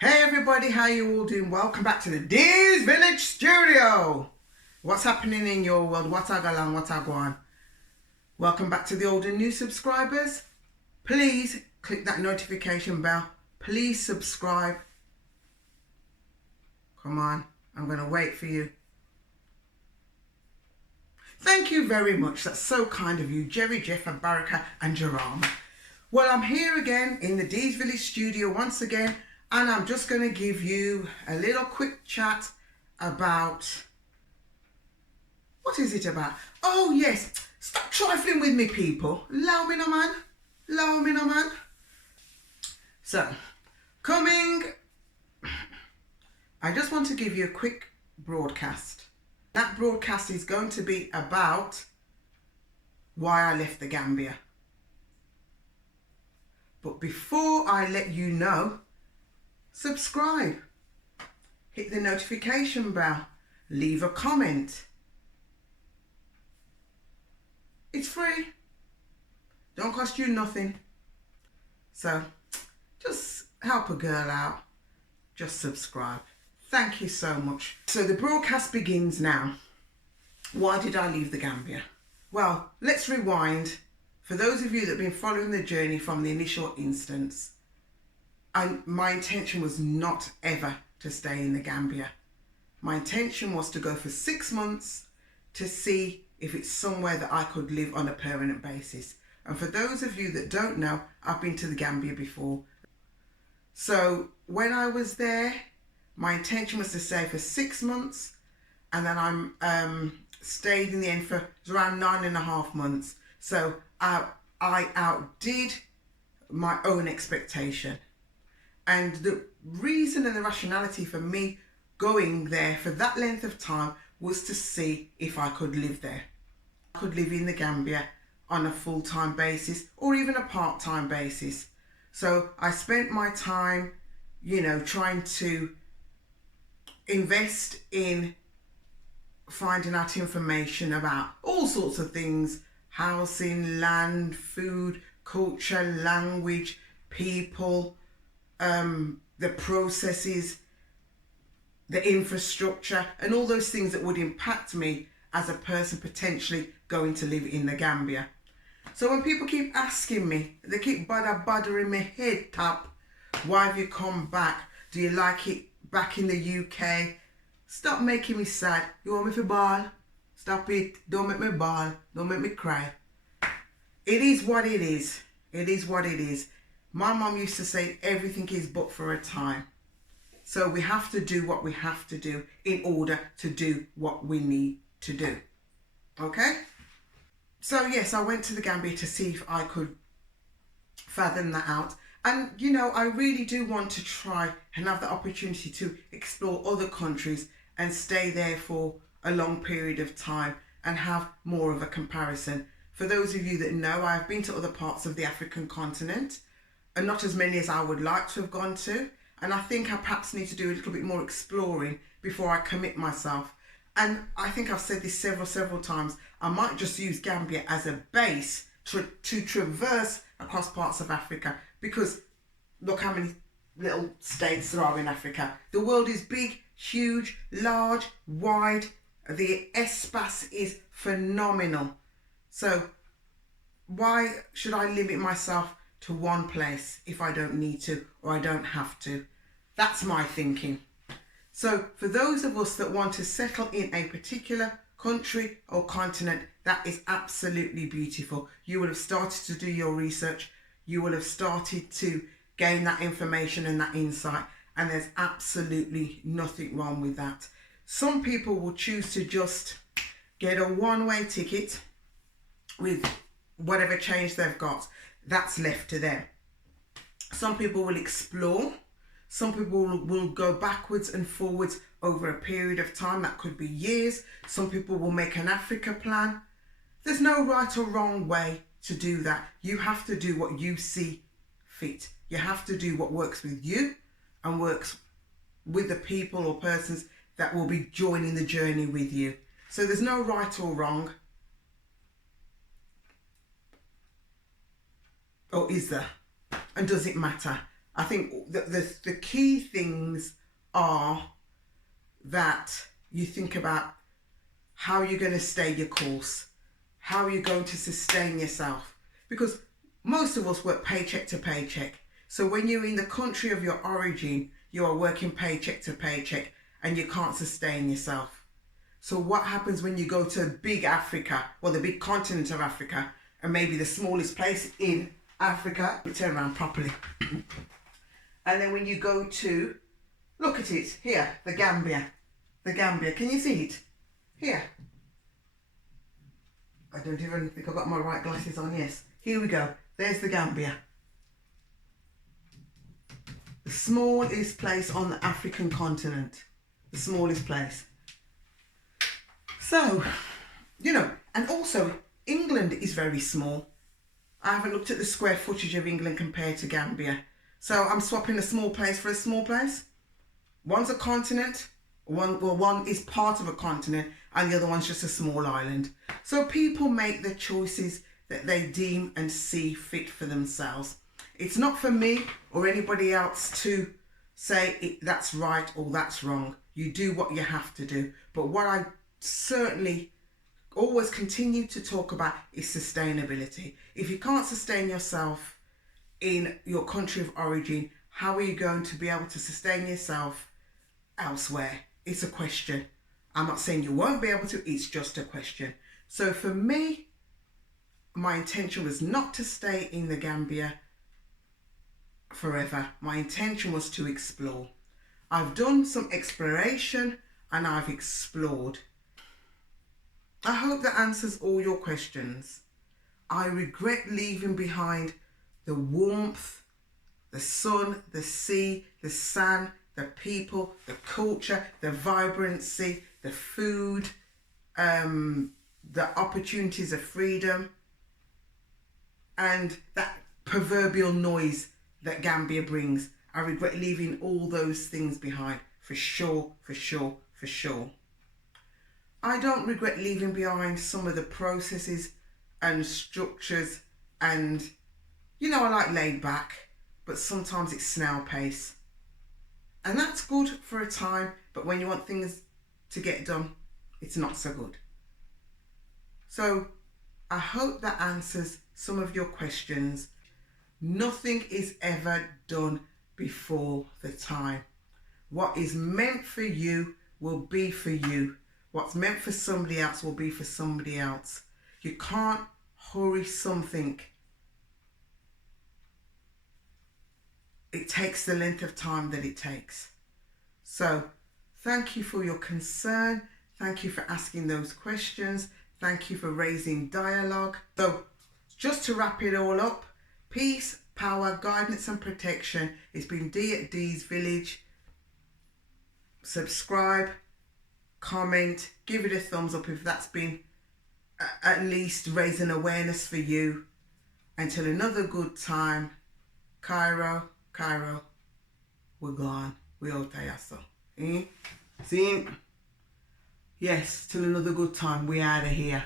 Hey everybody, how you all doing? Welcome back to the D's Village Studio. What's happening in your world? What I go on, what I go on? Welcome back to the old and new subscribers. Please click that notification bell. Please subscribe. Come on, I'm going to wait for you. Thank you very much. That's so kind of you, Jerry, Jeff, and Baraka, and Jerome. Well, I'm here again in the D's Village Studio once again. And I'm just going to give you a little quick chat about, what is it about? Oh yes, stop trifling with me people. Allow me no man. Allow me no man. So, I just want to give you a quick broadcast. That broadcast is going to be about why I left the Gambia. But before I let you know, subscribe, hit the notification bell, leave a comment. It's free, don't cost you nothing. So just help a girl out, just subscribe. Thank you so much. So the broadcast begins now. Why did I leave the Gambia? Well, let's rewind. For those of you that have been following the journey from the initial instance, my intention was not ever to stay in the Gambia. My intention was to go for 6 months to see if it's somewhere that I could live on a permanent basis. And for those of you that don't know, I've been to the Gambia before. So when I was there, my intention was to stay for 6 months, and then I stayed in the end for around 9.5 months. So I outdid my own expectation. And the reason and the rationality for me going there for that length of time was to see if I could live there. I could live in the Gambia on a full-time basis or even a part-time basis. So I spent my time, trying to invest in finding out information about all sorts of things: housing, land, food, culture, language, people, the processes, the infrastructure, and all those things that would impact me as a person potentially going to live in the Gambia. So when people keep asking me, they keep bothering my head top, why have you come back? Do you like it back in the UK? Stop making me sad. You want me to bawl? Stop it. Don't make me bawl. Don't make me cry. It is what it is. It is what it is. My mom used to say everything is but for a time. So we have to do what we have to do in order to do what we need to do. Okay? So yes, I went to the Gambia to see if I could fathom that out. And I really do want to try and have the opportunity to explore other countries and stay there for a long period of time and have more of a comparison. For those of you that know, I've been to other parts of the African continent, and not as many as I would like to have gone to. And I think I perhaps need to do a little bit more exploring before I commit myself. And I think I've said this several times. I might just use Gambia as a base to traverse across parts of Africa, because look how many little states there are in Africa. The world is big, huge, large, wide. The espace is phenomenal. So why should I limit myself to one place if I don't need to or I don't have to? That's my thinking. So for those of us that want to settle in a particular country or continent, that is absolutely beautiful. You will have started to do your research. You will have started to gain that information and that insight, and there's absolutely nothing wrong with that. Some people will choose to just get a one-way ticket with whatever change they've got. That's left to them. Some people will explore. Some people will go backwards and forwards over a period of time. That could be years. Some people will make an Africa plan. There's no right or wrong way to do that. You have to do what you see fit. You have to do what works with you and works with the people or persons that will be joining the journey with you. So there's no right or wrong. Or is there? And does it matter? I think the key things are that you think about how you're going to stay your course, how you're going to sustain yourself. Because most of us work paycheck to paycheck. So when you're in the country of your origin, you are working paycheck to paycheck and you can't sustain yourself. So what happens when you go to big Africa, or the big continent of Africa, and maybe the smallest place in Africa, turn around properly. And then when you go to, look at it, here, the Gambia. The Gambia, can you see it? Here. I don't even think I've got my right glasses on, yes. Here we go, there's the Gambia. The smallest place on the African continent. The smallest place. So, you know, and also England is very small. I haven't looked at the square footage of England compared to Gambia. So I'm swapping a small place for a small place. One's a continent, one is part of a continent, and the other one's just a small island. So people make the choices that they deem and see fit for themselves. It's not for me or anybody else to say that's right or that's wrong. You do what you have to do. But what I certainly always continue to talk about is sustainability. If you can't sustain yourself in your country of origin, how are you going to be able to sustain yourself elsewhere? It's a question. I'm not saying you won't be able to, it's just a question. So for me, my intention was not to stay in the Gambia forever. My intention was to explore. I've done some exploration and I've explored. I hope that answers all your questions. I regret leaving behind the warmth, the sun, the sea, the sand, the people, the culture, the vibrancy, the food, the opportunities of freedom, and that proverbial noise that Gambia brings. I regret leaving all those things behind, for sure, for sure, for sure. I don't regret leaving behind some of the processes and structures, and you know, I like laid back, but sometimes it's snail pace. And that's good for a time, but when you want things to get done, it's not so good. So I hope that answers some of your questions. Nothing is ever done before the time. What is meant for you will be for you. What's meant for somebody else will be for somebody else. You can't hurry something. It takes the length of time that it takes. So thank you for your concern. Thank you for asking those questions. Thank you for raising dialogue. So just to wrap it all up, peace, power, guidance and protection. It's been D at D's Village. Subscribe, comment, give it a thumbs up if that's been at least raising awareness for you. Until another good time, Kairo, we're gone. We all tell so. See? Yes, till another good time. We out of here.